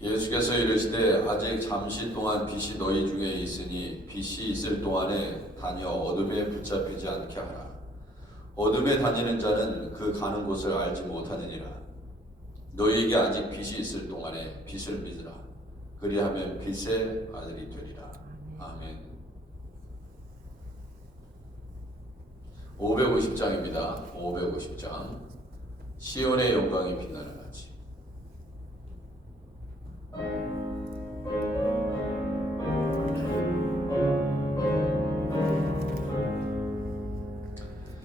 예수께서 이르시되 아직 잠시 동안 빛이 너희 중에 있으니 빛이 있을 동안에 다녀 어둠에 붙잡히지 않게 하라. 어둠에 다니는 자는 그 가는 곳을 알지 못하느니라. 너희에게 아직 빛이 있을 동안에 빛을 믿으라. 그리하면 빛의 아들이 되리라. 아멘. 550장입니다. 550장. 시온의 영광이 빛나는 같이.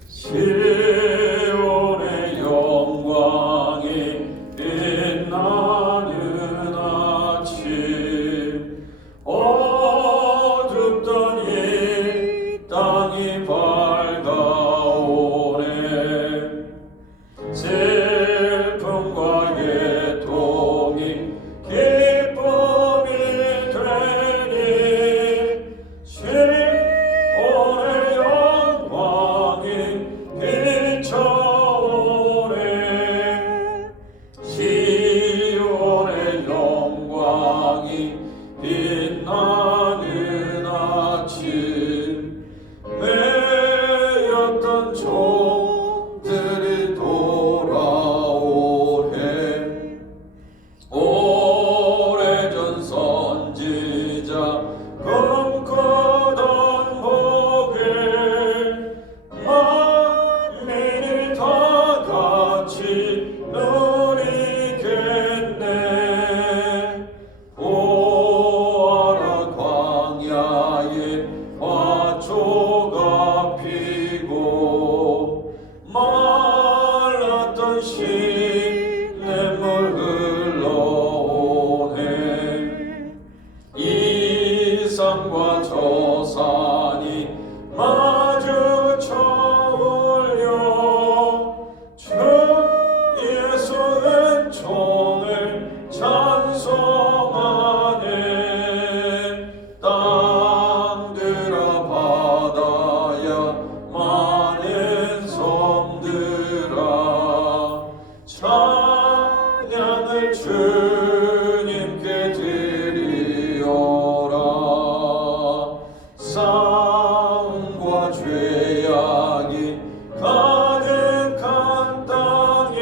시온의 영광이 빛나는 아침, 어둡던 이 땅이 밝아오네. 슬픔과 애통이 기쁨이 되니 시온의 영광이 비춰오네. 시온의 영광이 빛나는 아침, 매였던 종들이 돌아오네. 오래전 선지자 꿈꾸던 복을 만민이 다 같이 누리겠네. 보아라 광야에 화초가 피고 말랐던 시냇물 흘러오네. 이 산과 저 산이 마주쳐 올려 주 예수 은총을 찬송하네. 땅들아 바다야 많은 섬들아 찬양을 주님께 드리어라. 싸움과 죄악이 가득한 땅에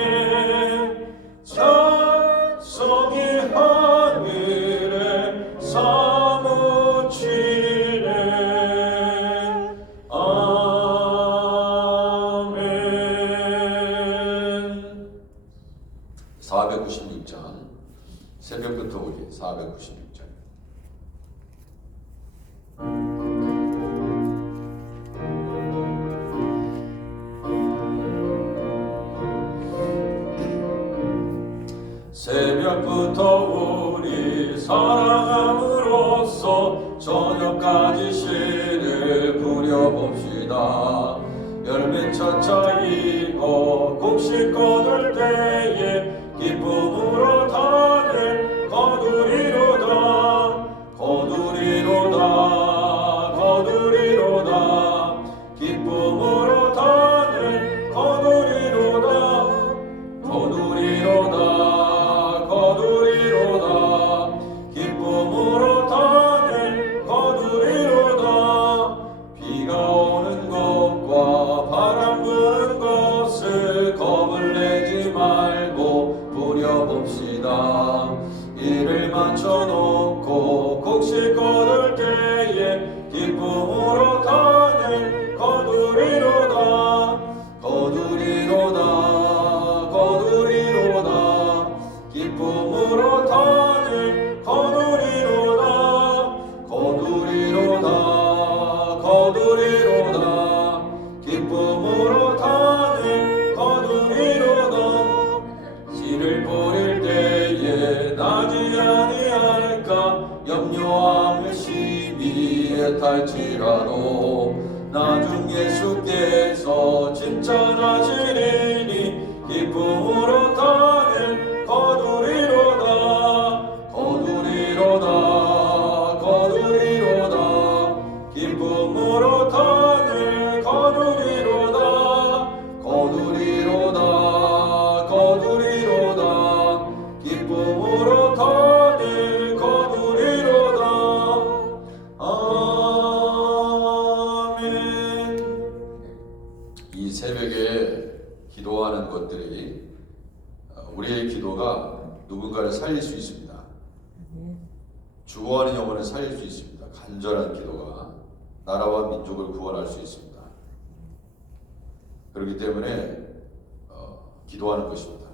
찬송이 하늘에 사무치네. 아멘. 496장. 새벽부터 우리 496장. 새벽부터 우리 사랑함으로써 저녁까지 시를 부려봅시다. 열매 차차이고 곡식 거둘 때에 기쁨으로 단을 거두리로다. 거두리로다. 거두리로다. 기쁨으로 단을 거두리로다. 거두리로다. 거두리로다. 기쁨으로 단을 거두리로다. 비가 오는 것과 바람 부는 것을 겁을 내지 말고 부려봅시다. 일을 맞춰놓고 곡식 거둘 때에 기쁨으로 단을 거두리로다. 거두리로다. 거두리로다. 기쁨으로 단을 거두리로다. 거두리로다. 거두리로다. 기쁨으로 단을 거두리로다. 씨를 뿌릴 때에 나지 아니할까 염려함을 심히 애탈지라도 나중 예수께서 칭찬하시리니 기쁨으로 단을 거두리로다. 거두리로다. 거두리로다. 기쁨으로 단을 거두리로다. 거두리로다. 거두리로다. 기쁨으로 단을 누군가를 살릴 수 있습니다. 죽어가는 영혼을 살릴 수 있습니다. 간절한 기도가 나라와 민족을 구원할 수 있습니다. 그렇기 때문에 기도하는 것입니다.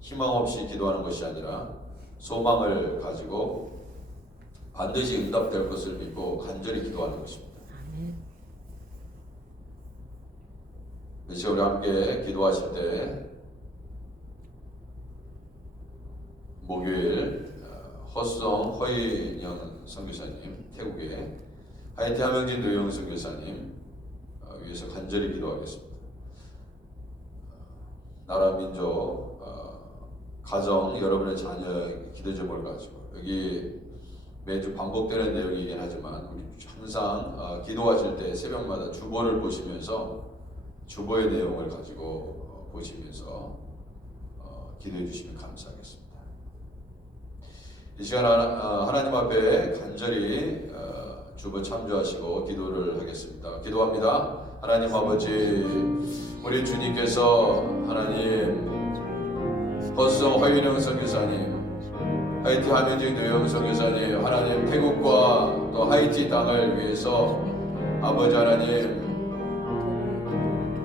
희망 없이 기도하는 것이 아니라 소망을 가지고 반드시 응답될 것을 믿고 간절히 기도하는 것입니다. 그래서 우리 함께 기도하실 때 목요일 허수정 허인영 선교사님, 태국에 하이티 하명진 노영 선교사님 위해서 간절히 기도하겠습니다. 나라, 민족, 가정, 여러분의 자녀의 기도 제목을 가지고 여기 매주 반복되는 내용이긴 하지만 우리 항상 기도하실 때 새벽마다 주보를 보시면서 주보의 내용을 가지고 보시면서 기도해 주시면 감사하겠습니다. 이 시간 하나님 앞에 간절히 주보 참조하시고 기도를 하겠습니다. 기도합니다. 하나님 아버지, 우리 주님께서 하나님 허수정 허윤영 선교사님, 하이티 하명진 노영 선교사님, 하나님 태국과 또 하이티 땅을 위해서 아버지 하나님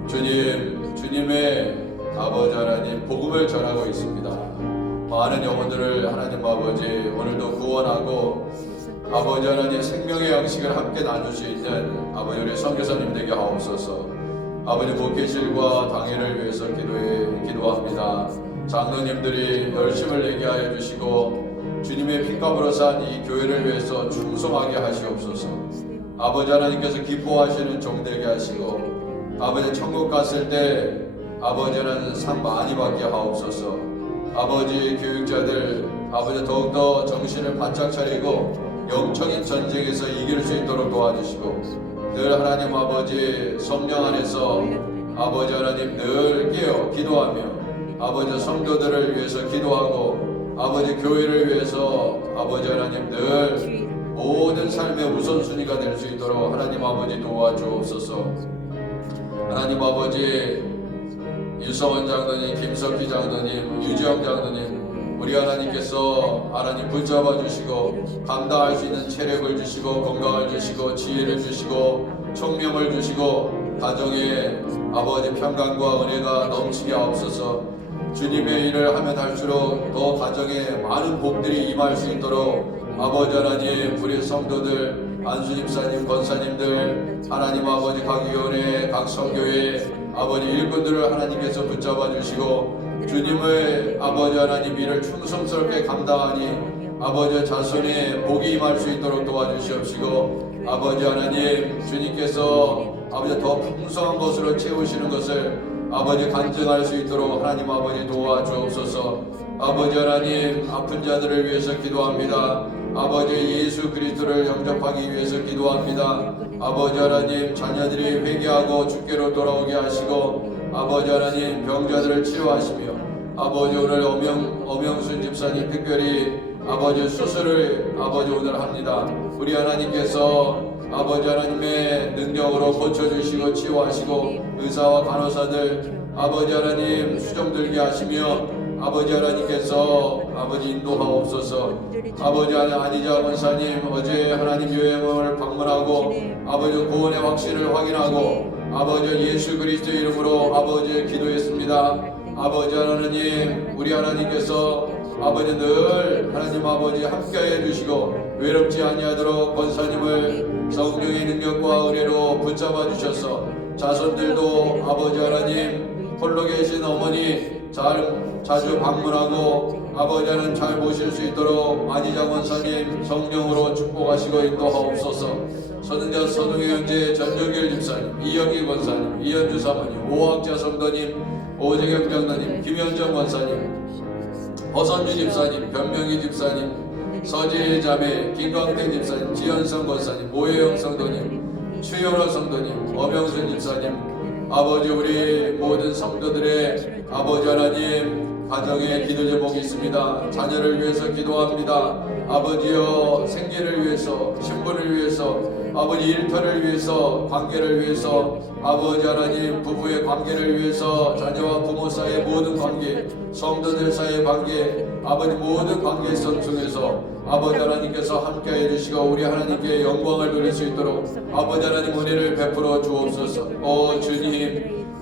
주님의 아버지 하나님 복음을 전하고 있습니다. 많은 영혼들을 하나님 아버지 오늘도 구원하고 아버지 하나님 생명의 양식을 함께 나눌 수 있는 아버지 우리 선교사님 되게 하옵소서. 아버지 목회실과 당회를 위해서 기도합니다. 장로님들이 열심을 내게 하여 주시고 주님의 피값으로 산 이 교회를 위해서 충성하게 하시옵소서. 아버지 하나님께서 기뻐하시는 종 되게 하시고 아버지 천국 갔을 때 아버지 하나님 상 많이 받게 하옵소서. 아버지 교육자들 아버지 더욱더 정신을 바짝 차리고 영적인 전쟁에서 이길 수 있도록 도와주시고 늘 하나님 아버지 성령 안에서 아버지 하나님 늘 깨어 기도하며 아버지 성도들을 위해서 기도하고 아버지 교회를 위해서 아버지 하나님 늘 모든 삶의 우선순위가 될 수 있도록 하나님 아버지 도와주옵소서. 하나님 아버지 유성원 장로님, 김석희 장로님, 유지영 장로님 우리 하나님께서 하나님 붙잡아 주시고 감당할 수 있는 체력을 주시고 건강을 주시고 지혜를 주시고 총명을 주시고 가정에 아버지 평강과 은혜가 넘치게 하옵소서. 주님의 일을 하면 할수록 더 가정에 많은 복들이 임할 수 있도록 아버지 하나님 우리 성도들 안수집사님 권사님들 하나님 아버지 각 위원회 각 성교회 아버지 일꾼들을 하나님께서 붙잡아 주시고 주님의 아버지 하나님 일을 충성스럽게 감당하니 아버지 자손의 복이 임할 수 있도록 도와주시옵시고 아버지 하나님 주님께서 아버지 더 풍성한 것으로 채우시는 것을 아버지 간증할 수 있도록 하나님 아버지 도와주옵소서. 아버지 하나님 아픈 자들을 위해서 기도합니다. 아버지 예수 그리스도를 영접하기 위해서 기도합니다. 아버지 하나님 자녀들이 회개하고 주께로 돌아오게 하시고 아버지 하나님 병자들을 치료하시며 아버지 오늘 엄영순 집사님 특별히 아버지 수술을 아버지 오늘 합니다. 우리 하나님께서 아버지 하나님의 능력으로 고쳐주시고 치유하시고 의사와 간호사들 아버지 하나님 수정들게 하시며 아버지 하나님께서 아버지 인도하옵소서. 아버지 안희자 권사님 어제 하나님 요양원을 방문하고 아버지 구원의 확신을 확인하고 아버지 예수 그리스도 이름으로 아버지 기도했습니다. 아버지 하나님 우리 하나님께서 아버지 늘 하나님 아버지 함께해 주시고 외롭지 아니하도록 권사님을 성령의 능력과 은혜로 붙잡아 주셔서 자손들도 아버지 하나님 홀로 계신 어머니 자주 방문하고 아버지 하나님 잘 모실 수 있도록 안희자 권사님 성령으로 축복하시고 인도하옵소서. 선은자 서동희 형제 전종길 집사님 이영기 권사님 이현주 사모님 오학자 성도님 오재경 장로님 김현정 권사님 허선주 집사님 변명희 집사님 서지혜 자매 김광태 집사님 지현성 권사님 오혜영 성도님 추현호 성도님 엄영순 집사님 아버지 우리 모든 성도들의 아버지 하나님 가정에 기도 제목이 있습니다. 자녀를 위해서 기도합니다. 아버지여 생계를 위해서 신분을 위해서 아버지 일터를 위해서 관계를 위해서 아버지 하나님 부부의 관계를 위해서 자녀와 부모 사이의 모든 관계 성도들 사이의 관계 아버지 모든 관계성 속에서 아버지 하나님께서 함께해 주시고 우리 하나님께 영광을 돌릴 수 있도록 아버지 하나님 은혜를 베풀어 주옵소서.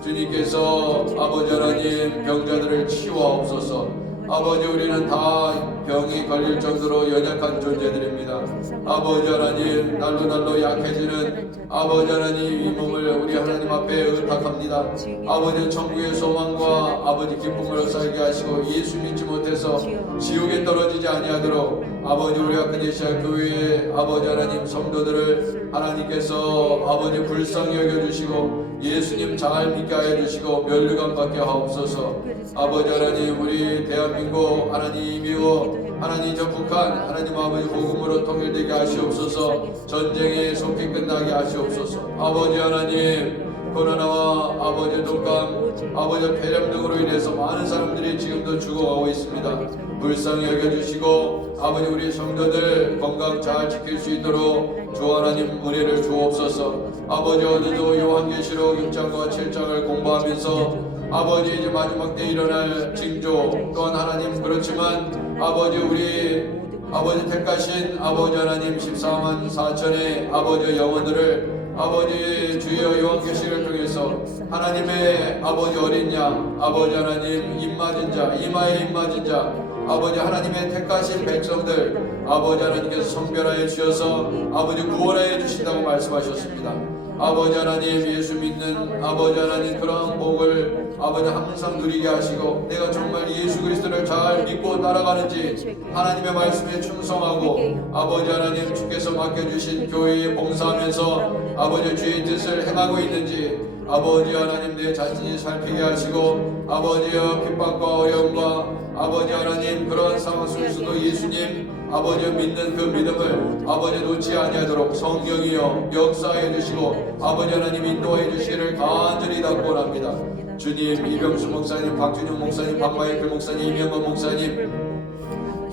주님께서 아버지 하나님 병자들을 치유하옵소서. 아버지 우리는 다 병이 걸릴 정도로 연약한 존재들입니다. 아버지 하나님 날로 약해지는 아버지 하나님 이 몸을 우리 하나님 앞에 의탁합니다. 아버지 천국의 소망과 아버지 기쁨을 살게 하시고 예수 믿지 못해서 지옥에 떨어지지 아니하도록 아버지 우리 아크니시아 교회의 아버지 하나님 성도들을 하나님께서 아버지 불쌍히 여겨주시고 예수님 잘 믿게 해주시고 면류관 받게 하옵소서. 아버지 하나님 우리 대한민국 하나님이요 하나님 저 북한 하나님 아버지 복음으로 통일되게 하시옵소서. 전쟁에 속히 끝나게 하시옵소서. 아버지 하나님 코로나와 아버지 독감 아버지 폐렴 등으로 인해서 많은 사람들이 지금도 죽어가고 있습니다. 불쌍히 여겨주시고 아버지 우리 성도들 건강 잘 지킬 수 있도록 주 하나님 은혜를 주옵소서. 아버지 오늘도 요한계시록 6장과 7장을 공부하면서 아버지 이제 마지막 때 일어날 징조 또한 하나님 그렇지만 아버지 우리 아버지 택하신 아버지 하나님 14만 4천의 아버지 영혼들을 아버지 주여 요한계시를 통해서 하나님의 아버지 어린 양 아버지 하나님 입맞은 자 이마에 입맞은 자 아버지 하나님의 택하신 백성들 아버지 하나님께서 성별하여 주셔서 아버지 구원하여 주신다고 말씀하셨습니다. 아버지 하나님 예수 믿는 아버지 하나님 그러한 복을 아버지 항상 누리게 하시고 내가 정말 예수 그리스도를 잘 믿고 따라가는지 하나님의 말씀에 충성하고 아버지 하나님 주께서 맡겨주신 교회에 봉사하면서 아버지 주의 뜻을 행하고 있는지 아버지 하나님 내 자신이 살피게 하시고 아버지여 핍박과 어려움과 아버지 하나님 그러한 상황 속에서도 예수님 아버지 믿는 그 믿음을 아버지 놓지 아니하도록 성령이여 역사해 주시고 아버지 하나님 인도해 주시기를 간절히 당부합니다. 주님 이병수 목사님 박준영 목사님 박마이클 목사님 이명건 목사님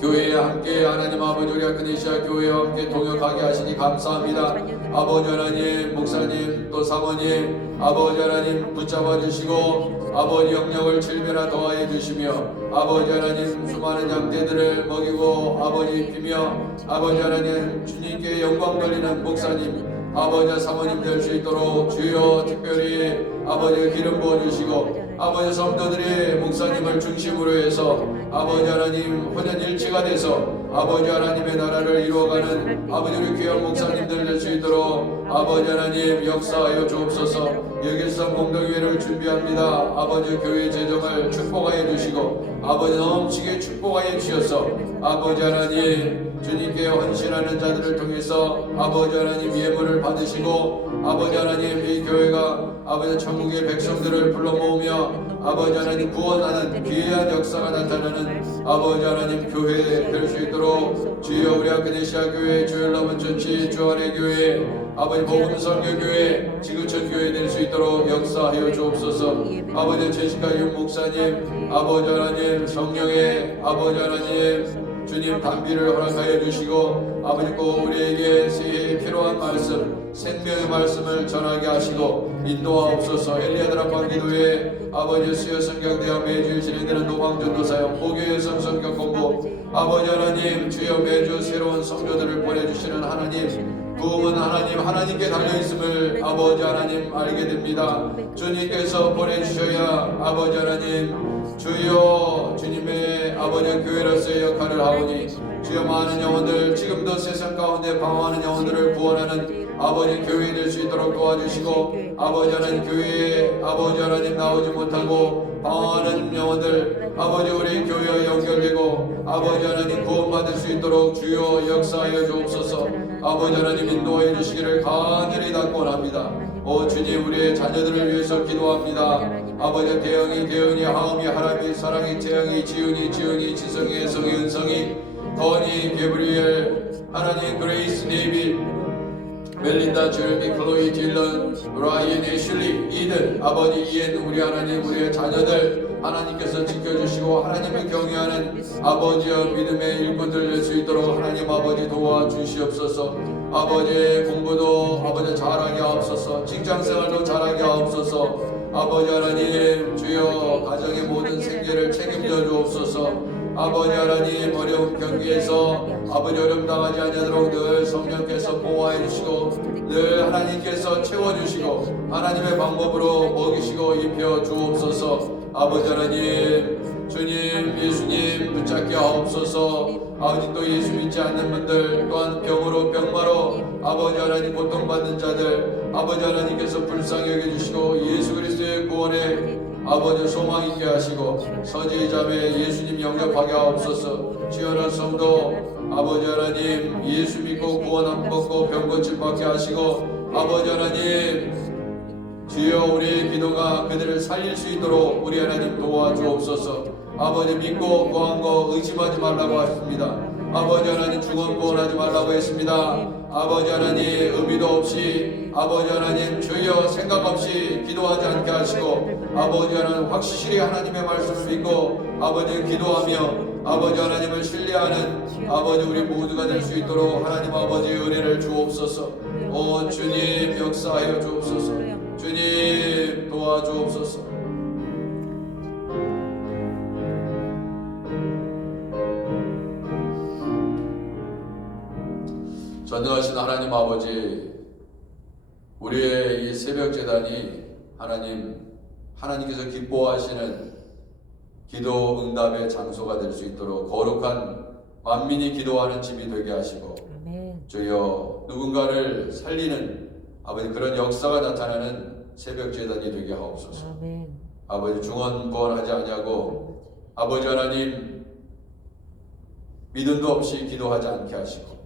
교회에 함께 하나님 아버지 우리 아크니시아 교회와 함께 동역하게 하시니 감사합니다. 아버지 하나님 목사님 또 사모님 아버지 하나님 붙잡아 주시고 아버지 영역을 7배나 더하여 주시며 아버지 하나님 수많은 양떼들을 먹이고 아버지 비며 아버지 하나님 주님께 영광 돌리는 목사님 아버지 사모님 될 수 있도록 주여 특별히 아버지 기름 부어주시고 아버지 성도들이 목사님을 중심으로 해서 아버지 하나님 혼연일치가 돼서 아버지 하나님의 나라를 이루어가는 아버지 우리 귀한 목사님들 될 수 있도록 아버지 하나님 역사하여 주옵소서. 여기서 공동회를 준비합니다. 아버지 교회 재정을 축복하여 주시고 아버지 넘치게 축복하여 주셔서 아버지 하나님 주님께 헌신하는 자들을 통해서 아버지 하나님 예물을 받으시고 아버지 하나님 이 교회가 아버지 천국의 백성들을 불러 모으며 아버지 하나님 구원하는 귀한 역사가 나타나는 아버지 하나님 교회 될 수 있도록 주여 우리 아크니시아 교회 주일남은 전치 주안의 교회 아버지 복음선교교회 지구촌 교회 될 수 있도록 역사하여 주옵소서. 아버지 제시카 윤 목사님 아버지 하나님 성령의 아버지 하나님 주님 단비를 허락하여 주시고 아버지 꼭 우리에게 새해에 필요한 말씀 생명의 말씀을 전하게 하시고 인도하옵소서. 엘리야드라 방기도회 아버지 수요 성경대학 매주 진행되는 노방전도사역 목요일 성경 공부 아버지 하나님 주여 매주 새로운 성도들을 보내주시는 하나님 부흥은 하나님 하나님께 달려있음을 아버지 하나님 알게 됩니다. 주님께서 보내주셔야 아버지 하나님 주여 주님의 아버지 교회로서의 역할을 하오니 주여 많은 영혼들 지금도 세상 가운데 방황하는 영혼들을 구원하는 아버지 교회 될 수 있도록 도와주시고 아버지 하나님 교회에 아버지 하나님 나오지 못하고 방황하는 영혼들 아버지 우리 교회와 연결되고 아버지 하나님 구원받을 수 있도록 주여 역사하여 주옵소서. 아버지 하나님 인도하여 주시기를 간절히 당부합니다. 오 주님 우리의 자녀들을 위해서 기도합니다. 아버지 대영이 대은이 하음이 하람이 사랑이 재영이 지훈이 지훈이 지성이 혜성이 은성이 더니 게브리엘 하나님 그레이스 네이비 멜린다 줄비 클로이 딜런 라이언 애슐리 이든 아버지 이엔 우리 하나님 우리의 자녀들 하나님께서 지켜주시고 하나님을 경외하는 아버지와 믿음의 일꾼들 될 수 있도록 하나님 아버지 도와주시옵소서. 아버지의 공부도 아버지 잘하게 하옵소서. 직장생활도 잘하게 하옵소서. 아버지 하나님 주여 가정의 모든 생계를 책임져 주옵소서. 아버지 하나님 어려운 경기에서 아버지 어려움 당하지 아니하도록 늘 성령께서 보호해 주시고 늘 하나님께서 채워주시고 하나님의 방법으로 먹이시고 입혀 주옵소서. 아버지 하나님 주님 예수님 붙잡게 하옵소서. 아버지 또 예수 믿지 않는 분들 또한 병으로 병마로 아버지 하나님 고통받는 자들 아버지 하나님께서 불쌍히 여겨주시고 예수 그리스도의 구원에 아버지 소망 있게 하시고 서지 자매 예수님 영접하게 하옵소서. 주여는 성도 아버지 하나님 예수 믿고 구원 안 받고 병 고침 받게 하시고 아버지 하나님 주여 우리의 기도가 그들을 살릴 수 있도록 우리 하나님 도와주옵소서. 아버지 믿고 구한 거 의심하지 말라고 하십니다. 아버지 하나님 죽은 구원하지 말라고 했습니다. 아버지 하나님 의미도 없이 아버지 하나님 주여 생각 없이 기도하지 않게 하시고 아버지 하나님 확실히 하나님의 말씀을 믿고 아버지 기도하며 아버지 하나님을 신뢰하는 아버지 우리 모두가 될 수 있도록 하나님 아버지의 은혜를 주옵소서. 오 주님 역사하여 주옵소서. 주님 도와주옵소서. 전능하신 하나님 아버지 우리의 이 새벽 제단이 하나님께서 기뻐하시는 기도 응답의 장소가 될 수 있도록 거룩한 만민이 기도하는 집이 되게 하시고 아멘. 주여 누군가를 살리는 아버지 그런 역사가 나타나는 새벽 제단이 되게 하옵소서. 아멘. 아버지 중언 부언하지 아니하고 아버지 하나님 믿음도 없이 기도하지 않게 하시고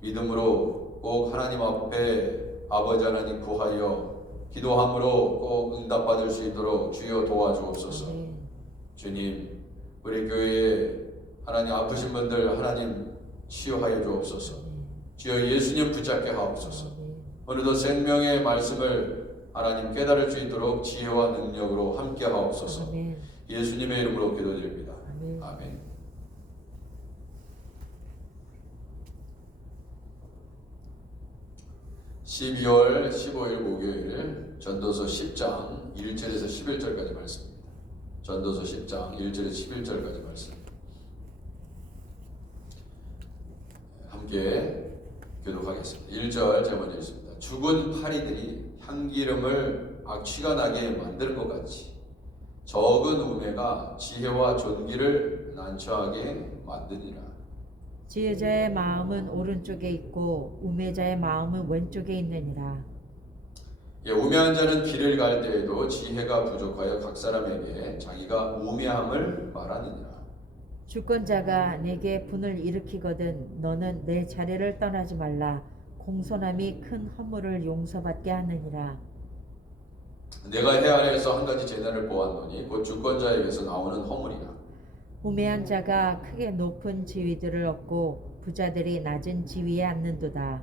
믿음으로 꼭 하나님 앞에 아버지 하나님 구하여 기도함으로 꼭 응답받을 수 있도록 주여 도와주옵소서. 아멘. 주님 우리 교회에 하나님 아프신 분들 하나님 치유하여 주옵소서. 주여 예수님 붙잡게 하옵소서. 오늘도 생명의 말씀을 하나님 깨달을 수 있도록 지혜와 능력으로 함께 하옵소서. 아멘. 예수님의 이름으로 기도드립니다. 아멘. 아멘. 12월 15일 목요일 전도서 10장 1절에서 11절까지 말씀입니다. 전도서 10장 1절에서 11절까지 말씀. 함께 교독하겠습니다. 1절 제가 먼저 읽습니다. 죽은 파리들이 향기름을 악취가 나게 만드는 것 같이 적은 우매가 지혜와 존귀를 난처하게 만드니라. 지혜자의 마음은 오른쪽에 있고 우매자의 마음은 왼쪽에 있느니라. 우매한 자는 길을 갈 때에도 지혜가 부족하여 각 사람에게 자기가 우매함을 말하느니라. 주권자가 내게 분을 일으키거든 너는 내 자리를 떠나지 말라. 공손함이 큰 허물을 용서받게 하느니라. 내가 해 아래에서 한 가지 재난을 보았노니 곧 주권자에게서 나오는 허물이라. 우매한 자가 크게 높은 지위들을 얻고 부자들이 낮은 지위에 앉는도다.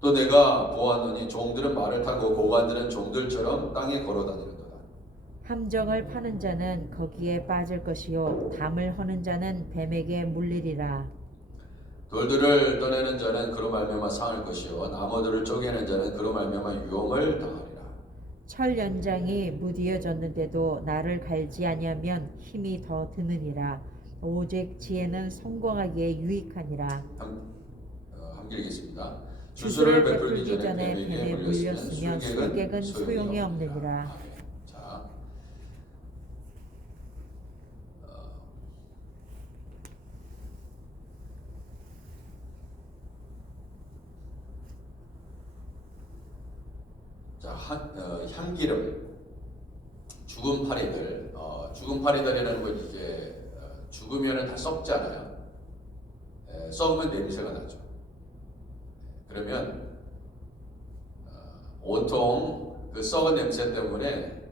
또 내가 보았노니 종들은 말을 타고 고관들은 종들처럼 땅에 걸어다니는도다. 함정을 파는 자는 거기에 빠질 것이요 담을 허는 자는 뱀에게 물리리라. 돌들을 떠내는 자는 그로 말미암아 상할 것이요 나무들을 쪼개는 자는 그로 말미암아 유혹을 당하리라. 철 연장이 무디어졌는데도 나를 갈지 아니하면 힘이 더 드느니라. 오직 지혜는 성공하기에 유익하니라. 함께 읽겠습니다. 주술을 베풀기 전에 뱀에 물렸으면 술객은 소용이 없느니라. 자, 향기름, 죽은 파리들, 죽은 파리들이라는 건 이제 죽으면 다 썩잖아요. 썩으면 냄새가 나죠. 그러면 온통 그 썩은 냄새 때문에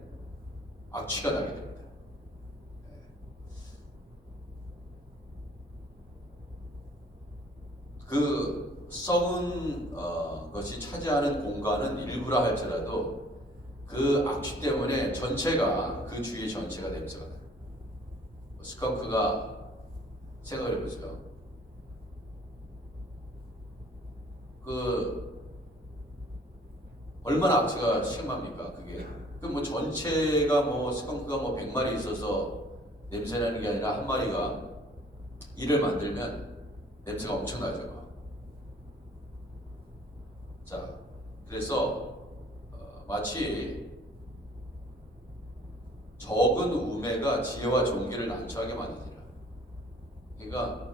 악취가 나게 됩니다. 그 썩은 것이 차지하는 공간은 일부라 할지라도 그 악취 때문에 전체가 그 주위 전체가 냄새가 나요. 스컹크가 생각을 해보세요. 그 얼마나 악취가 심합니까? 그게 그 뭐 전체가 뭐 스컹크가 뭐 100마리 있어서 냄새나는 게 아니라 한 마리가 이를 만들면 냄새가 엄청나죠. 자, 그래서 마치 적은 우매가 지혜와 존귀를 난처하게 만드니라. 그러니까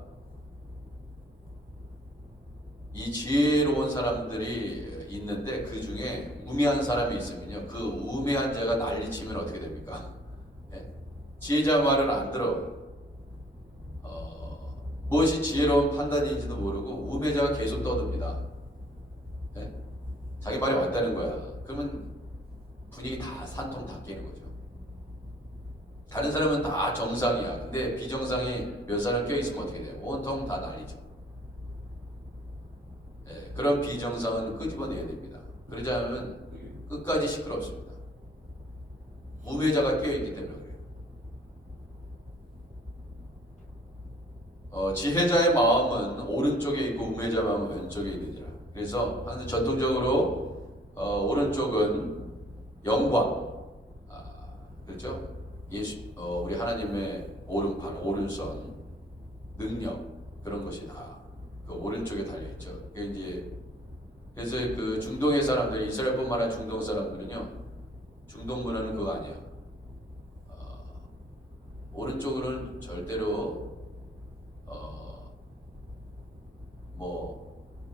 이 지혜로운 사람들이 있는데 그 중에 우매한 사람이 있으면요, 그 우매한 자가 난리치면 어떻게 됩니까? 예? 지혜자 말을 안 들어. 무엇이 지혜로운 판단인지도 모르고 우매자가 계속 떠듭니다. 예? 자기 말이 맞다는 거야. 그러면 분위기 다 산통 다 깨는 거죠. 다른 사람은 다 정상이야. 근데 비정상이 몇 사람 껴있으면 어떻게 돼요? 온통 다 난리죠. 예, 그런 비정상은 끄집어내야 됩니다. 그러지 않으면 끝까지 시끄럽습니다. 우매자가 껴있기 때문에 그래요. 지혜자의 마음은 오른쪽에 있고 우매자 마음은 왼쪽에 있느니라. 그래서 항상 전통적으로 오른쪽은 영광, 그렇죠? 우리 하나님의 오른팔, 오른손, 능력 그런 것이 다 그 오른쪽에 달려 있죠. 그래서 그 중동의 사람들, 이스라엘뿐만 아니라 중동 사람들은요, 중동 문화는 그거 아니야. 오른쪽으로는 절대로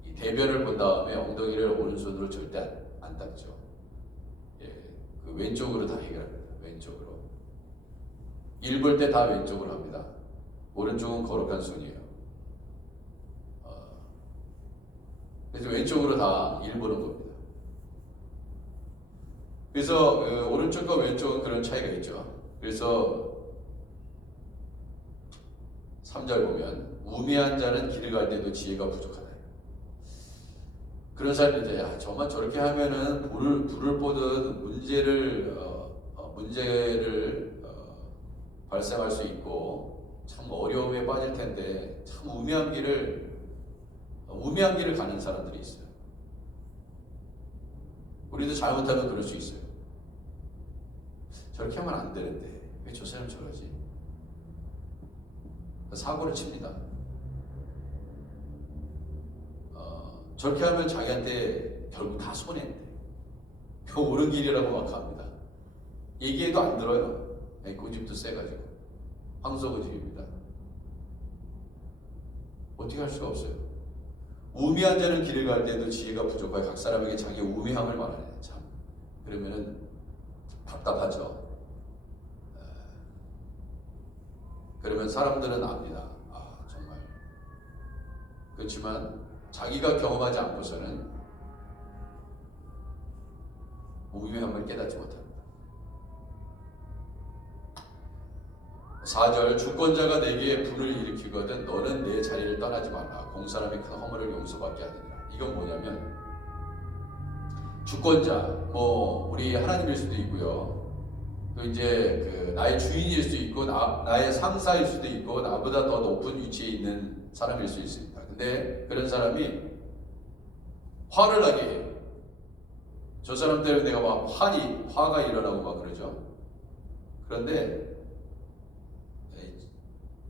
이 대변을 본 다음에 엉덩이를 오른손으로 절대 안 닦죠. 예, 그 왼쪽으로 다 해결합니다. 왼쪽으로. 일 볼 때 다 왼쪽으로 합니다. 오른쪽은 거룩한 손이에요. 그래서 왼쪽으로 다 일 보는 겁니다. 그래서 오른쪽과 왼쪽은 그런 차이가 있죠. 그래서 3절 보면 우매한 자는 길을 갈 때도 지혜가 부족하다. 그런 사람들이 야, 저만 저렇게 하면은 불을 보듯 문제를 발생할 수 있고 참 어려움에 빠질 텐데 참 우매한 길을 가는 사람들이 있어요. 우리도 잘못하면 그럴 수 있어요. 저렇게 하면 안 되는데 왜 저 사람 저러지? 사고를 칩니다. 저렇게 하면 자기한테 결국 다 손해인데 옳은 길이라고 막 합니다. 얘기해도 안 들어요. 고집도 세가지고 황소고집입니다. 어떻게 할 수가 없어요. 우매한 자는 길을 갈 때도 지혜가 부족하여 각 사람에게 자기 우매함을 말하네. 참 그러면은 답답하죠. 그러면 사람들은 압니다. 정말 그렇지만 자기가 경험하지 않고서는 우매함을 깨닫지 못합니다. 4절 주권자가 내게 분을 일으키거든 너는 내 자리를 떠나지 말라. 공사람이 큰 허물을 용서받게 하느니라. 이건 뭐냐면 주권자, 우리 하나님일 수도 있고요. 또 이제 나의 주인일 수도 있고 나의 상사일 수도 있고 나보다 더 높은 위치에 있는 사람일 수 있습니다. 근데 그런 사람이 화를 나게 해요. 저 사람 때문에 내가 막 화가 일어나고 막 그러죠. 그런데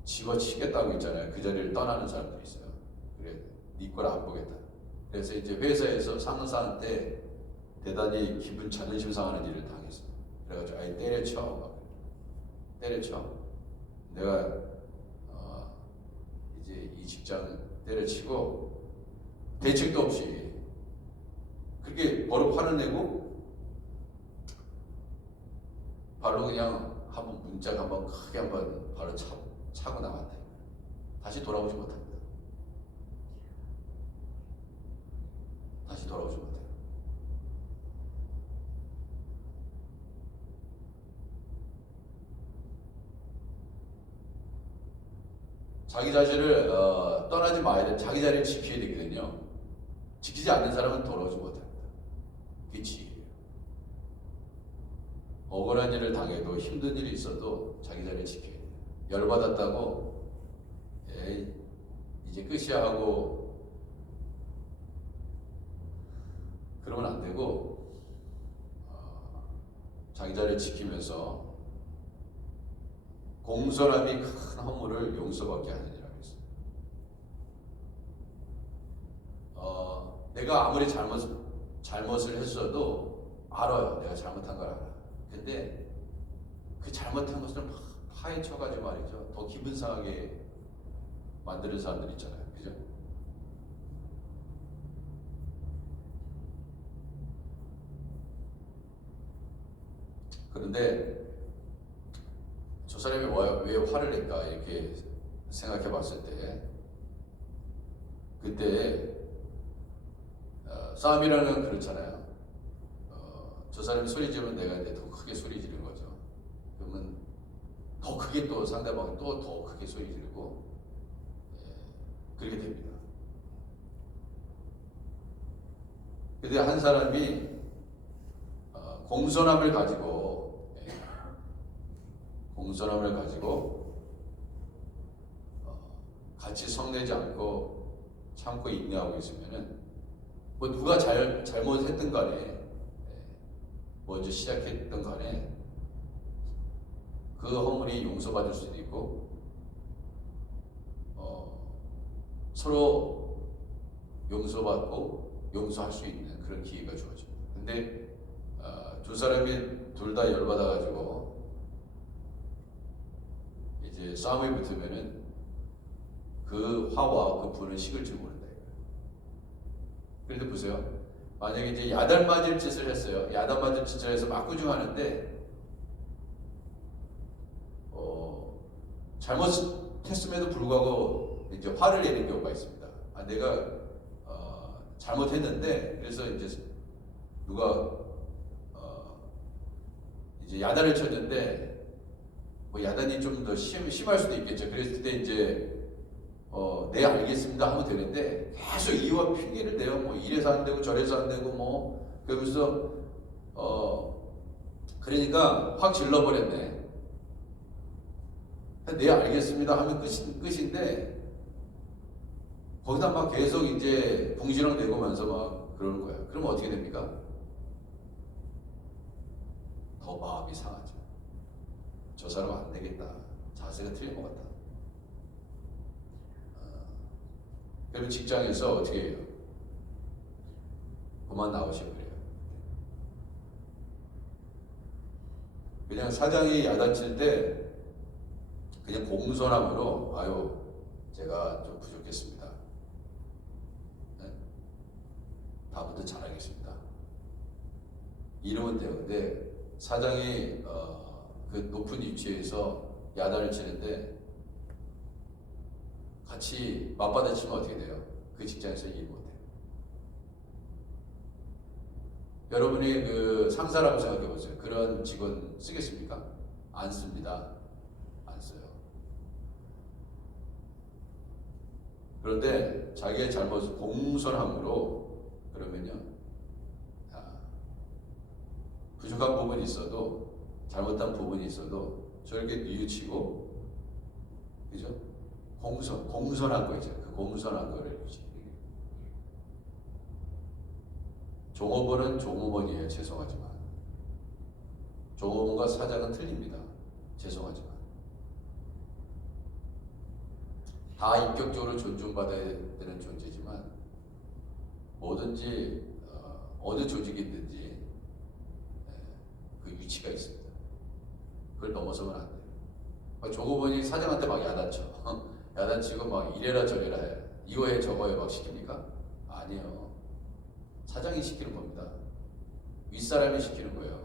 집어치겠다고 있잖아요. 그 자리를 떠나는 사람들이 있어요. 그래, 네 걸 안 보겠다. 그래서 이제 회사에서 상사한테 대단히 기분 자존심 상하는 일을 당했어요. 그래가지고 아예 때려쳐. 내가 이제 이 직장 때려치고 대책도 없이 그렇게 버럭 화를 내고 바로 그냥 한번 문짝 한번 크게 한번 바로 차고 나갔다. 다시 돌아오지 못합니다. 다시 돌아오지 못해요. 자기 자신을 떠나지 마야 돼. 자기 자리를 지켜야 되거든요. 지키지 않는 사람은 돌아오지 못합니다. 그게 지혜예요. 억울한 일을 당해도 힘든 일이 있어도 자기 자리를 지켜야 돼요. 열받았다고 이제 끝이야 하고 그러면 안 되고 자기 자리를 지키면서 공손함이 큰 허물을 용서받게 하느니라 했어요. 내가 아무리 잘못을 했어도 알아요. 내가 잘못한 걸 알아. 근데 그 잘못한 것을 막 파헤쳐가지고 말이죠. 더 기분 상하게 만드는 사람들 있잖아요. 그죠? 그런데 저 사람이 왜 화를 낼까 이렇게 생각해 봤을 때 그때 싸움이라는 그렇잖아요. 저 사람이 소리 지르면 내가 이제 더 크게 소리 지르는 거죠. 그러면 더 크게 또 상대방이 또 더 크게 소리 지르고 그렇게 됩니다. 근데 한 사람이 공손함을 가지고 같이 성내지 않고 참고 인내하고 있으면은 뭐 누가 잘못했든 간에 먼저 시작했던 간에 그 허물이 용서받을 수도 있고 서로 용서받고 용서할 수 있는 그런 기회가 주어집니다. 근데 두 사람이 둘 다 열받아가지고 이제 싸움에 붙으면은 그 화와 그 분은 식을 줄 모른다. 그런데 보세요. 만약에 이제 야단 맞을 짓을 했어요. 야단 맞을 짓을 해서 막구중하는데 잘못했음에도 불구하고 이제 화를 내는 경우가 있습니다. 내가 잘못했는데 그래서 이제 누가 이제 야단을 쳤는데 뭐 야단이 좀 더 심할 수도 있겠죠. 그랬을 때 이제 네 알겠습니다 하면 되는데 계속 이유와 핑계를 대요. 뭐 이래서 안 되고 저래서 안 되고 뭐 그러면서 그러니까 확 질러버렸네. 네 알겠습니다 하면 끝인데 거기다 막 계속 이제 궁시렁 대고면서 막 그러는 거야. 그러면 어떻게 됩니까? 더 마음이 상하죠. 저 사람 안 되겠다. 자세가 틀린 것 같다. 그러면 직장에서 어떻게 해요? 그만 나오시고 그래요. 그냥 사장이 야단칠 때 그냥 공손함으로 아유 제가 좀 부족했습니다. 네? 다음부터 잘하겠습니다. 이러면 돼요. 근데 사장이 그 높은 위치에서 야단을 치는데 같이 맞받아치면 어떻게 돼요? 그 직장에서 일 못해요. 여러분이 그 상사라고 생각해 보세요. 그런 직원 쓰겠습니까? 안 씁니다. 안 써요. 그런데 자기의 잘못을 공손함으로 그러면요, 부족한 부분이 있어도 잘못한 부분이 있어도 저렇게 뉘우치고, 그죠? 공손한 거 있잖아요. 그 공손한 거를 유지. 종업원은 종업원이에요. 죄송하지만 종업원과 사장은 틀립니다. 죄송하지만 다 인격적으로 존중받아야 되는 존재지만 뭐든지 어느 조직이든지 그 위치가 있습니다. 그걸 넘어서면 안 돼요. 종업원이 사장한테 막 야단쳐 야단치고 막 이래라 저래라 해. 이거 해 저거 해 막 시킵니까? 아니에요. 사장이 시키는 겁니다. 윗사람이 시키는 거예요.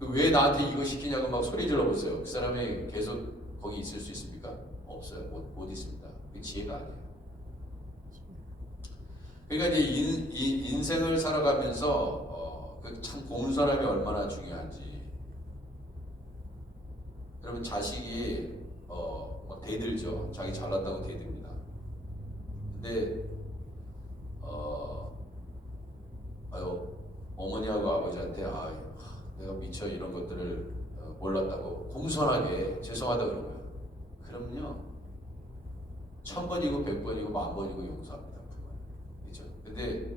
왜 나한테 이거 시키냐고 막 소리 질러보세요. 그 사람이 계속 거기 있을 수 있습니까? 없어요. 못 있습니다. 그 지혜가 아니에요. 그러니까 이제 인생을 살아가면서 그 참 공손함이 얼마나 중요한지. 여러분 자식이 막 대들죠. 자기 잘났다고 대듭니다. 근데 어머니하고 아버지한테 내가 미처 이런 것들을 몰랐다고 공손하게 죄송하다 그런 거예요. 그럼요 1000번이고 100번이고 10,000번이고 용서합니다. 그렇죠? 근데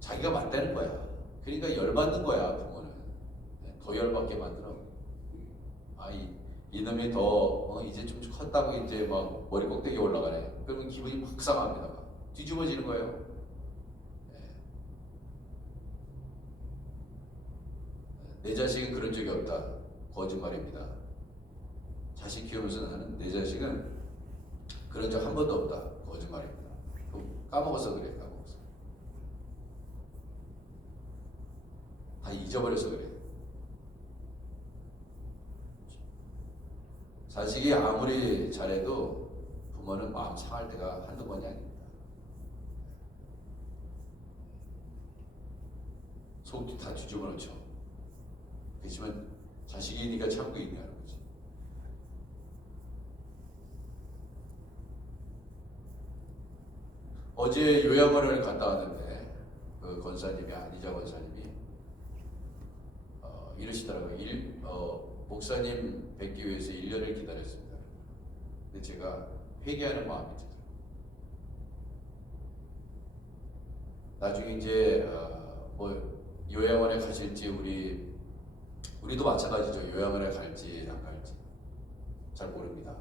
자기가 맞다는 거야. 그러니까 열받는 거야 부모는. 더 열받게 만들어. 이놈이 이제 좀 컸다고 이제 막 머리 꼭대기 올라가네. 그러면 기분이 막 상합니다. 막. 뒤집어지는 거예요. 내 자식은 그런 적이 없다. 거짓말입니다. 자식 키우면서 나는 내 자식은 그런 적 한 번도 없다. 거짓말입니다. 까먹어서 그래. 까먹어서. 다 잊어버려서 그래. 자식이 아무리 잘해도 부모는 마음 상할 때가 한두 번이 아닙니다. 속뒤 다 뒤집어 놓죠. 그렇지만 자식이니까 참고 있는 거지. 어제 요양원을 갔다 왔는데 그 권사님이 안희자 권사님이 이러시더라고요. 목사님 뵙기 위해서 1년을 기다렸습니다. 근데 제가 회개하는 마음이 들더라고요. 나중에 이제 요양원에 가실지 우리도 마찬가지죠. 요양원에 갈지 안 갈지 잘 모릅니다.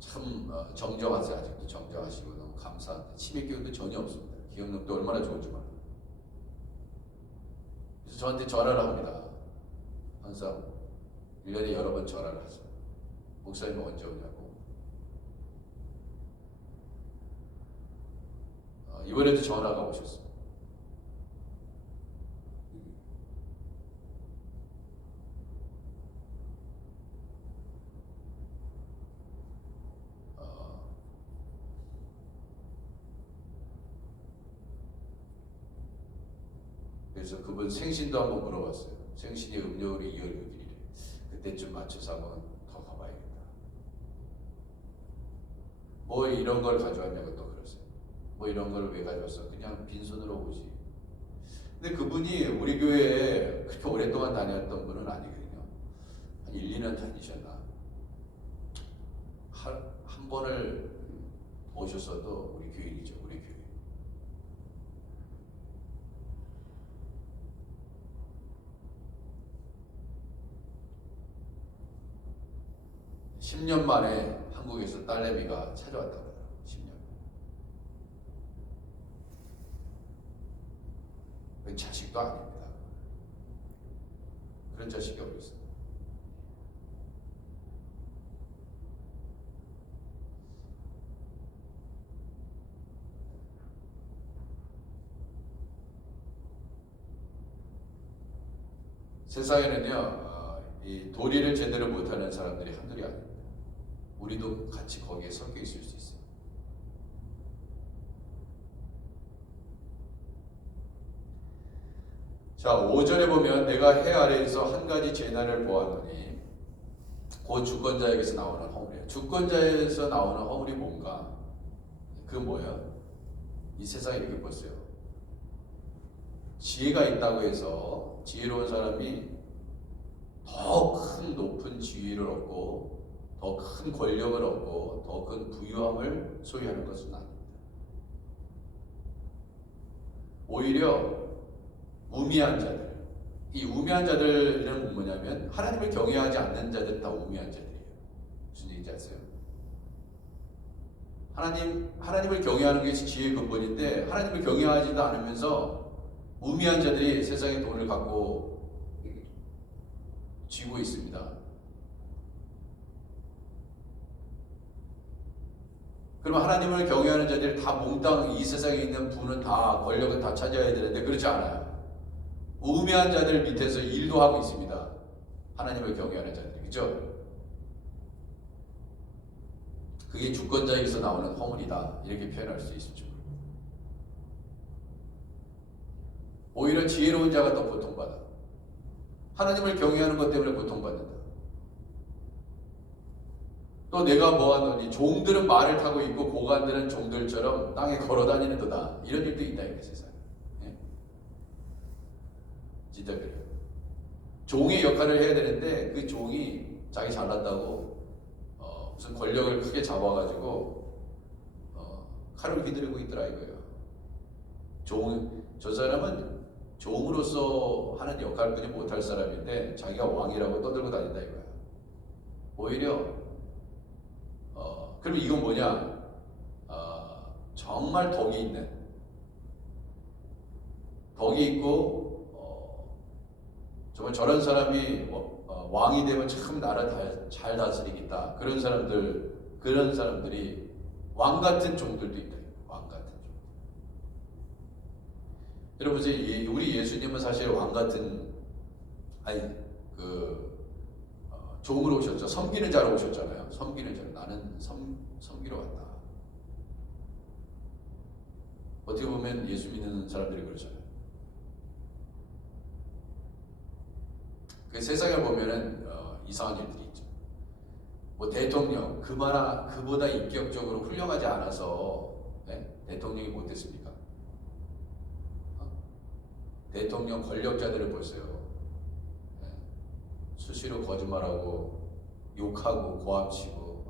참 정정하세요. 아직도 정정하시고 너무 감사합니다. 치매 기운도 전혀 없습니다. 기억력도 얼마나 좋은지 몰라요. 그래서 저한테 전화를 합니다. 항상 1년에 여러 번 전화를 하죠. 목사님 언제 오냐고. 이번에도 전화가 오셨습니다. 그래서 그분 생신도 한번 물어봤어요. 생신이 음력으로 2월 6일이래. 그때쯤 맞춰서 한번 더 가봐야겠다. 뭐 이런 걸 가져왔냐고 또 그러세요. 뭐 이런 걸 왜 가져왔어? 그냥 빈손으로 오지. 근데 그분이 우리 교회에 그렇게 오랫동안 다녔던 분은 아니거든요. 한 1, 2년 다니셨나. 한 번을 오셨어도 우리 교인이죠. 우리 교인. 10년 만에 한국에서 딸내미가 찾아왔다고 하더라고요. 10년. 그건 자식도 아닙니다. 그런 자식이 어디 있어요? 세상에는요, 이 도리를 제대로 못하는 사람들이 한둘이 아닙니다. 우리도 같이 거기에 섞여 있을 수 있어요. 자, 5절에 보면 내가 해 아래에서 한 가지 재난을 보았더니 그 주권자에게서 나오는 허물이에요. 주권자에서 나오는 허물이 뭔가? 그 뭐예요? 이 세상에 이렇게 보세요. 지혜가 있다고 해서 지혜로운 사람이 더 큰 높은 지위를 얻고 더 큰 권력을 얻고 더 큰 부유함을 소유하는 것은 아닙니다. 오히려 우미한 자들, 이 우미한 자들은 뭐냐면 하나님을 경외하지 않는 자들 다 우미한 자들이에요. 무슨 얘기인지 아세요? 하나님을 경외하는 게 지혜의 근본인데 하나님을 경외하지도 않으면서 우미한 자들이 세상의 돈을 갖고 쥐고 있습니다. 그럼 하나님을 경외하는 자들이 다 몽땅 이 세상에 있는 부는 다 권력은 다 차지해야 되는데 그렇지 않아요. 우매한 자들 밑에서 일도 하고 있습니다. 하나님을 경외하는 자들이. 그죠? 그게 주권자에게서 나오는 허물이다. 이렇게 표현할 수 있을지 모릅니다. 오히려 지혜로운 자가 더 고통받아. 하나님을 경외하는 것 때문에 고통받는다. 또 내가 보았더니 종들은 말을 타고 있고 고관들은 종들처럼 땅에 걸어다니는도다. 이런 일도 있다. 이 세상에. 예? 진짜 그래요. 종의 역할을 해야 되는데 그 종이 자기 잘났다고 무슨 권력을 크게 잡아가지고 칼을 휘두르고 있더라 이거예요. 저 사람은 종으로서 하는 역할뿐이 못할 사람인데 자기가 왕이라고 떠들고 다닌다 이거야. 오히려 그럼 이건 뭐냐? 정말 덕이 있고 정말 저런 사람이 왕이 되면 참 나라 잘 다스리겠다. 그런 사람들이 왕 같은 종들도 있다. 왕 같은 종. 여러분 우리 예수님은 사실 왕 같은 종으로 오셨죠. 섬기는 자로 오셨잖아요. 섬기는 자. 나는 섬기러 왔다. 어떻게 보면 예수 믿는 사람들이 그러잖아요. 그 세상에 보면은 이상한 일들이 있죠. 뭐 대통령 그보다 인격적으로 훌륭하지 않아서 대통령이 못 됐습니까? 대통령 권력자들을 보세요. 수시로 거짓말하고 욕하고 고함치고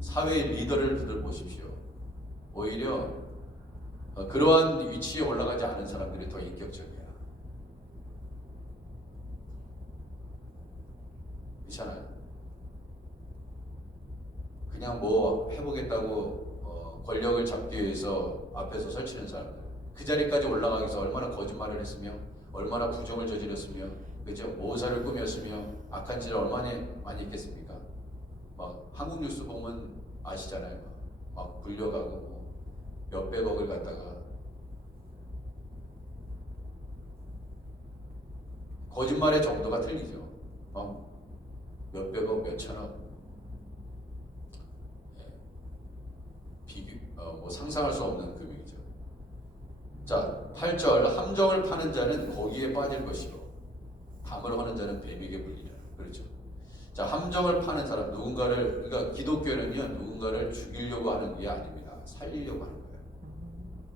사회의 리더를 보십시오. 오히려 그러한 위치에 올라가지 않은 사람들이 더 인격적이야. 그렇잖아요. 그냥 뭐 해보겠다고 권력을 잡기 위해서 앞에서 설치는 사람들, 그 자리까지 올라가기 위해서 얼마나 거짓말을 했으며 얼마나 부정을 저질렀으며 그죠? 모사를 꾸몄으며 악한 짓을 얼마나 많이 했겠습니까? 막 한국 뉴스 보면 아시잖아요. 막 불려가고 뭐 몇백억을 갖다가 거짓말의 정도가 틀리죠. 몇백억, 몇천억, 뭐 상상할 수 없는 금액이죠. 자, 8절 함정을 파는 자는 거기에 빠질 것이요 담을 하는 자는 뱀에게 물리라. 그렇죠. 자, 함정을 파는 사람 그러니까 기독교는요 누군가를 죽이려고 하는 게 아닙니다. 살리려고 하는 거예요.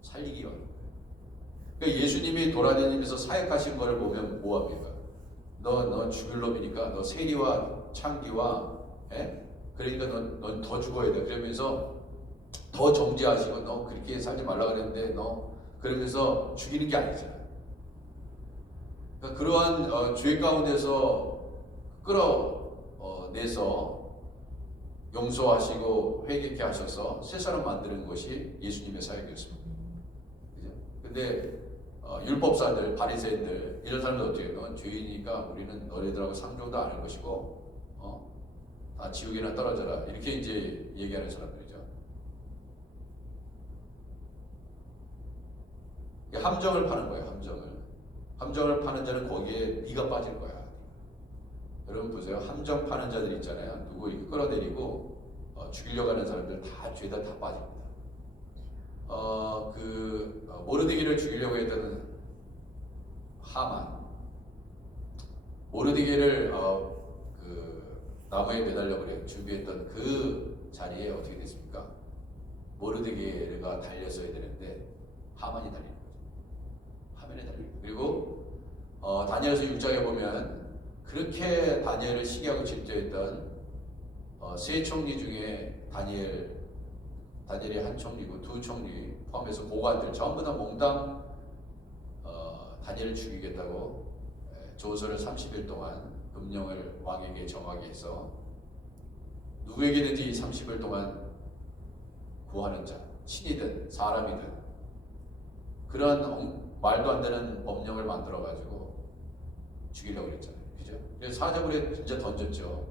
살리기 하는 거예요. 그러니까 예수님이 돌아다니면서 사역하신 걸 보면 뭐합니까? 너 죽일 놈이니까 너 세리와 창기와 그러니까 넌 더 죽어야 돼. 그러면서 더 정죄하시고 너 그렇게 살지 말라 그랬는데 너 그러면서 죽이는 게 아니잖아요. 그러니까 그러한 죄 가운데서 끌어내서 용서하시고 회개케 하셔서 새 사람 만드는 것이 예수님의 사역이었습니다. 그죠? 근데 율법사들, 바리새인들 이런 사람들 어떻게 해요? 넌 죄인이니까 우리는 너희들하고 상종도 안 할 것이고 다 지옥에나 떨어져라 이렇게 이제 얘기하는 사람들이죠. 함정을 파는 거예요. 함정을 파는 자는 거기에 네가 빠질 거야. 여러분 보세요. 함정 파는 자들 있잖아요. 누구 끌어내리고 죽이려고 하는 사람들 다 죄다 다 빠집니다. 모르드게를 죽이려고 했던 하만, 모르드게를 나무에 매달려 그래 준비했던 그 자리에 어떻게 됐습니까? 모르드게가 달렸어야 되는데 하만이 달리는 거죠. 하만이 달리는 거죠. 그리고 다니엘서 6장에 보면 그렇게 다니엘을 시기하고 질투했던 세 총리 중에 다니엘이 한 총리고 두 총리 포함해서 고관들 전부 다 몽땅 다니엘을 죽이겠다고 조서를 30일 동안 음령을 왕에게 정하게 해서 누구에게든지 30일 동안 구하는 자, 신이든 사람이든 그런 말도 안 되는 법령을 만들어 가지고 죽이려고 그랬잖아요. 그죠? 그래서 사자굴에 진짜 던졌죠.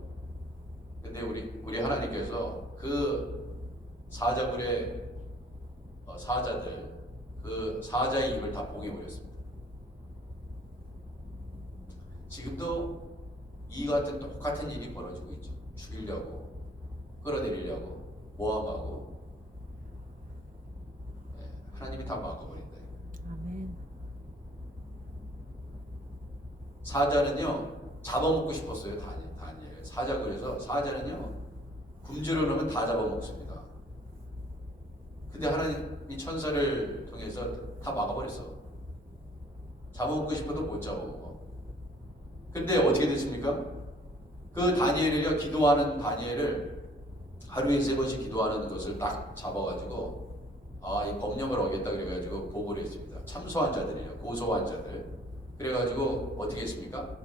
근데 우리 하나님께서 그 사자굴의 사자들 그 사자의 입을 다 봉해버렸습니다. 지금도 이 같은 똑같은 일이 벌어지고 있죠. 죽이려고, 끌어내리려고, 모함하고 하나님이 다 막아버린다. 아멘. 사자는요 잡아먹고 싶었어요. 다니엘. 사자굴에서 사자는요 굶주려 놓으면 다 잡아먹습니다. 근데 하나님이 천사를 통해서 다 막아버렸어. 잡아먹고 싶어도 못 잡아먹어. 근데 어떻게 됐습니까? 그 다니엘을요 기도하는 다니엘을 하루에 3번씩 기도하는 것을 딱 잡아가지고 이 법령을 어겼다 그래가지고 보고를 했습니다. 참소한 자들이에요. 고소한 자들. 그래가지고 어떻게 했습니까?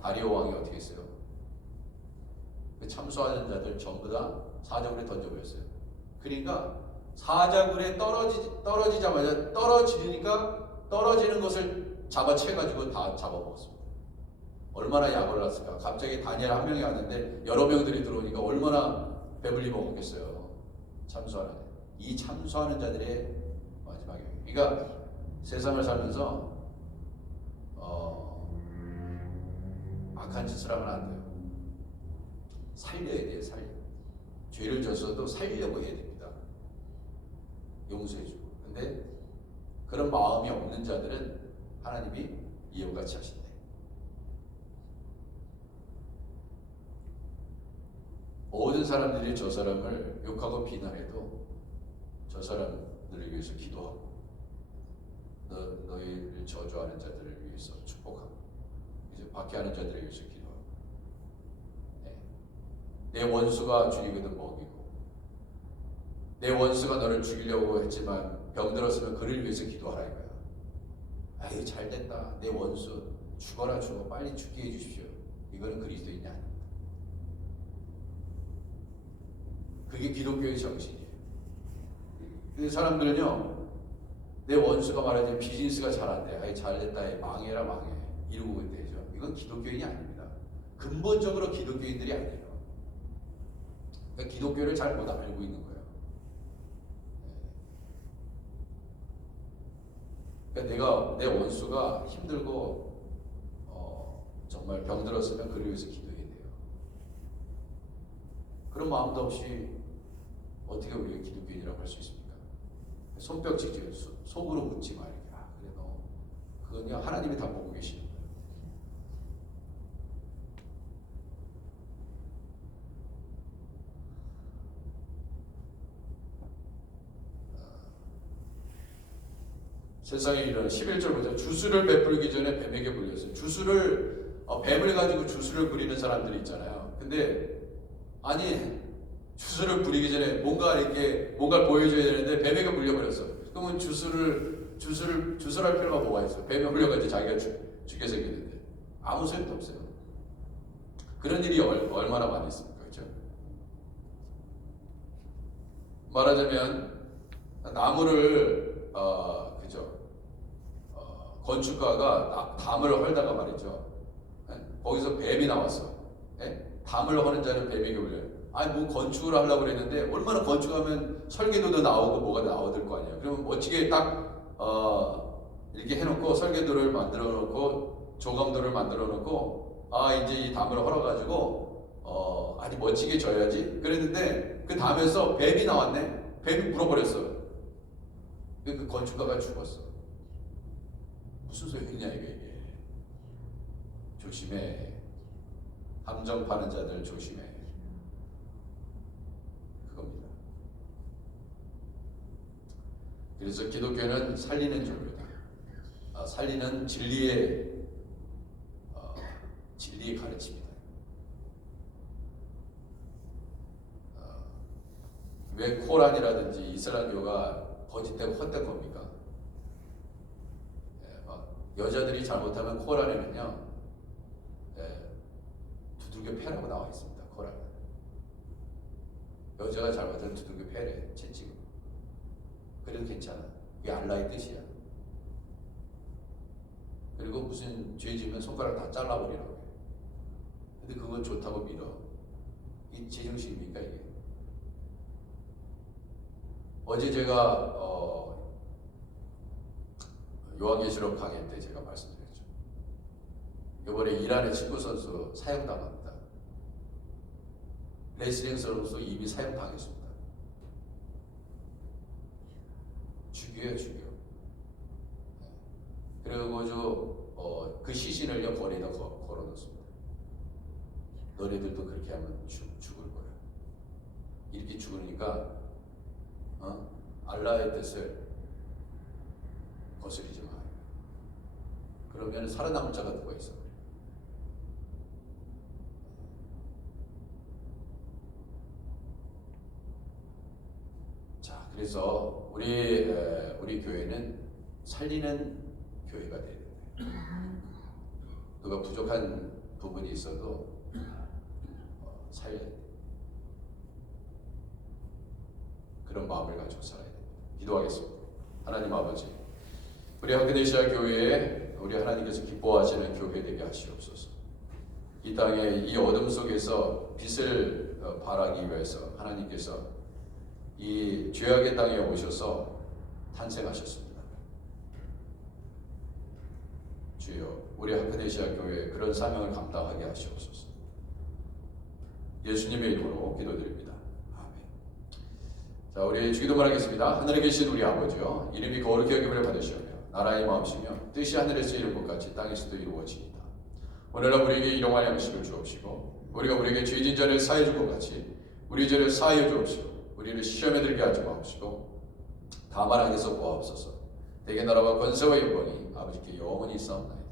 다리오 왕이 어떻게 했어요? 그 참소하는 자들 전부 다 사자굴에 던져버렸어요. 그러니까 사자굴에 떨어지자마자 떨어지는 것을 잡아채가지고 다 잡아먹었습니다. 얼마나 약을 났을까? 갑자기 다니엘 한 명이 왔는데 여러 명들이 들어오니까 얼마나 배불리 먹었겠어요. 이 참소하는 자들의 마지막이에요. 그러니까 세상을 살면서 악한 짓을 하면 안 돼요. 살려야 돼요. 죄를 졌어도 살려고 해야 됩니다. 용서해주고. 근데 그런 마음이 없는 자들은 하나님이 이와 같이 하신대. 모든 사람들이 저 사람을 욕하고 비난해도 저 사람들을 위해서 기도하고 너희를 저주하는 자들을 위해서 축복하고 이제 박해하는 자들을 위해서 기도하고 내 원수가 죽이거든 먹이고 내 원수가 너를 죽이려고 했지만 병들었으면 그를 위해서 기도하라 이거야. 아유 잘됐다. 내 원수 죽어라 죽어 빨리 죽게 해주십시오. 이거는 그리스도인이 아닙니다. 그게 기독교의 정신이에요. 근데 사람들은요 내 원수가 말하자면 비즈니스가 잘 안 돼. 아이 잘됐다. 망해라 망해. 이러고 있대죠. 이건 기독교인이 아닙니다. 근본적으로 기독교인들이 아니에요. 그러니까 기독교를 잘 못 알고 있는 거예요. 그러니까 내 원수가 힘들고 정말 병들었으면 그를 위해서 기도해야 돼요. 그런 마음도 없이 어떻게 우리가 기독교인이라고 할 수 있습니까? 손뼉치지 속으로 묻지 마. 그래 너 그건요 하나님이 다 보고 계시는 거예요. 세상에 이런 11절 보자. 주술을 베풀기 전에 뱀에게 물렸어요. 뱀을 가지고 주술을 부리는 사람들이 있잖아요. 근데 아니 주술을 부리기 전에 뭔가를 보여줘야 되는데 뱀에게 물려버렸어. 그러면 주술할 필요가 뭐가 있어? 뱀에 물려가지고 자기가 죽게 생겼는데 아무 소용도 없어요. 그런 일이 얼마나 많이 있습니까, 그렇죠? 말하자면 나무를 건축가가 담을 헐다가 말이죠. 거기서 뱀이 나왔어. 담을 허는 자는 뱀에게 물려요. 아니 뭐 건축을 하려고 그랬는데 얼마나 건축하면 설계도도 나오고 뭐가 나오들 거 아니에요. 그러면 멋지게 딱 이렇게 해놓고 설계도를 만들어 놓고 조감도를 만들어 놓고 이제 이 담을 헐어가지고 아주 멋지게 져야지 그랬는데 그 담에서 뱀이 나왔네. 뱀이 물어버렸어. 그 건축가가 죽었어. 무슨 소리냐 이게. 조심해. 함정 파는 자들 조심해. 그겁니다. 그래서 기독교는 살리는 종교다. 살리는 진리의 가르침이다. 왜 코란이라든지 이슬람교가 거짓되고 헛된 겁니까? 여자들이 잘못하면 코란에는요 두들겨 패라고 나와 있습니다. 코란에 여자가 잘못하면 두들겨 패래. 채찍으로. 그래도 괜찮아. 이게 알라의 뜻이야. 그리고 무슨 죄 지으면 손가락 다 잘라버리라고 해. 근데 그건 좋다고 믿어. 이 제정신입니까 이게? 어제 제가 요한계시록 강의 때 제가 말씀드렸죠. 이번에 이란의 축구 선수 사형당합니다. 레슬링 선수 이미 사형당했습니다. 죽여요. 그리고 그 시신을요 거리에다 걸어놓습니다. 너네들도 그렇게 하면 죽을 거야. 이렇게 죽으니까 알라의 뜻을 거스리지 마. 그러면 살아남은 자가 누가 있어? 그래서 우리 교회는 살리는 교회가 돼야 됩니다. 누가 부족한 부분이 있어도 살려야 돼. 그런 마음을 가지고 살아야 됩니다. 기도하겠습니다. 하나님 아버지, 우리 하크네시아 교회에 우리 하나님께서 기뻐하시는 교회 되게 하시옵소서. 이 땅에 이 어둠 속에서 빛을 발하기 위해서 하나님께서 이 죄악의 땅에 오셔서 탄생하셨습니다. 주여, 우리 하크네시아 교회에 그런 사명을 감당하게 하시옵소서. 예수님의 이름으로 기도드립니다. 아멘. 자, 우리 주기도문 하겠습니다. 하늘에 계신 우리 아버지여, 이름이 거룩히 여김을 받으시오며 나라의 마음이시며 뜻이 하늘에서 이룬 것 같이 땅에서도 이루어지이다. 오늘날 우리에게 일용할 양식을 주옵시고 우리가 우리에게 죄진 자를 사해 줄 것 같이 우리 죄를 사하여 주옵시고 우리를 시험에 들게 하지 마옵시고 다만 악에서 구하옵소서. 대개 나라와 권세와 영광이 아버지께 영원히 있사옵나이다.